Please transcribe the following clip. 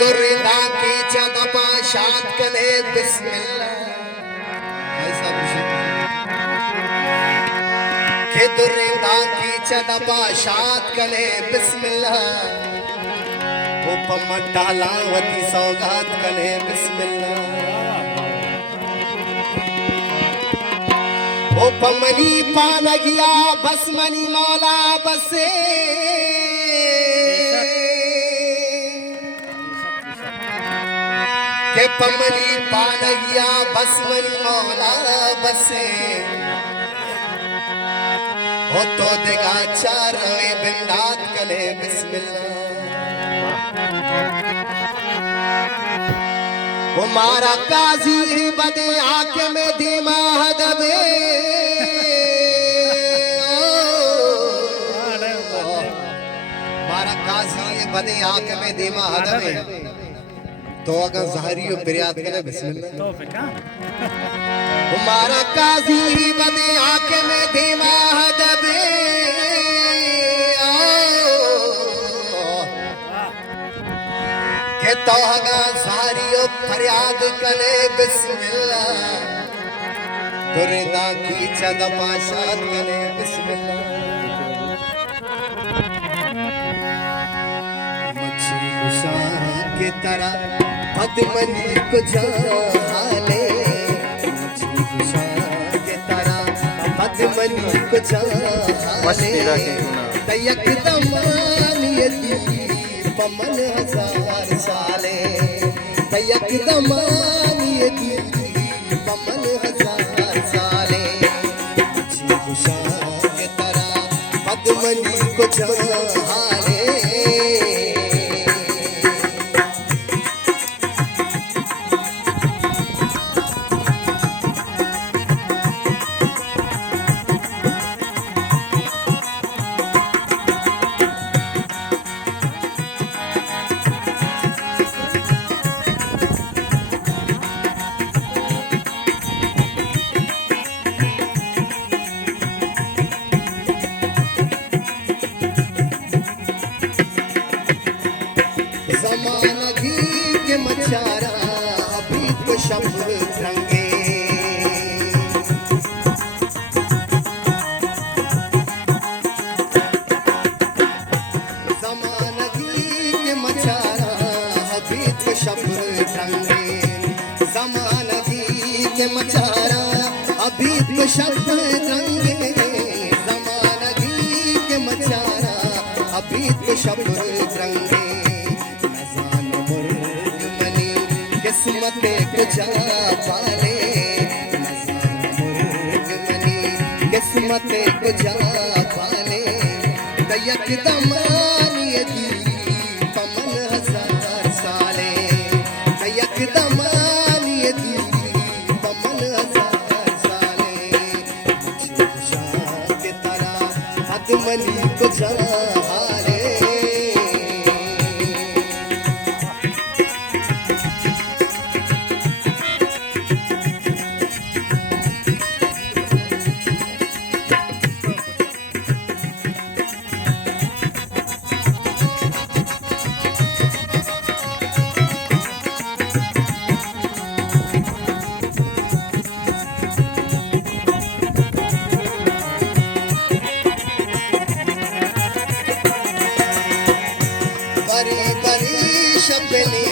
दुर्दा की चदपा शाद कले बिस्मिल्लाह ऐसा के दुर्दा की चदपा शाद कले बिस्मिल्लाह उपम डालावती सौगात कले बिस्मिल्लाह उपमनी पान गया बसमनी मौला बसे के पमनी पान गया बसमनी मौला बसे हो तो देगा चार बिंदात कले बिस्मिल्लाह वो मारा काजी बदे आके में धीमा हदबे मारा काजी बदे आके में धीमा हदबे तो अगर ज़हरी और बिरियात करे बिस्मिल्लाह वो मारा काजी बदे आके में धीमा हदबे के तो अगर ज़हरी और फरियाद करे बिस्मिल्लाह दुर्दा की चदपा शाद करे बिस्मिल्लाह मछली गुशा के तरह पद्मनी को जाले मछली गुशा के तरह पद्मनी को जाले तयक दमानियती पमन हजार साले तयक दमानियती पमन हजार साले मछली गुशा के तरह पद्मनी को जाले मचारा अभी तो शब्द रंगे ज़मानगी के मचारा अभी तो शब्द रंगे ज़मानगी के मचारा अभी तो शब्द रंगे ज़मानगी के मचारा अभी तो शब्द रंगे किस्मत को जा पाले मुर्गमनी किस्मत को जा पाले तयक दमानियती पमन हजार साले तयक दमानियती पमन हजार साले मुझे खुशा के तरह पद्मनी को जा हाले बरी बरी शबनी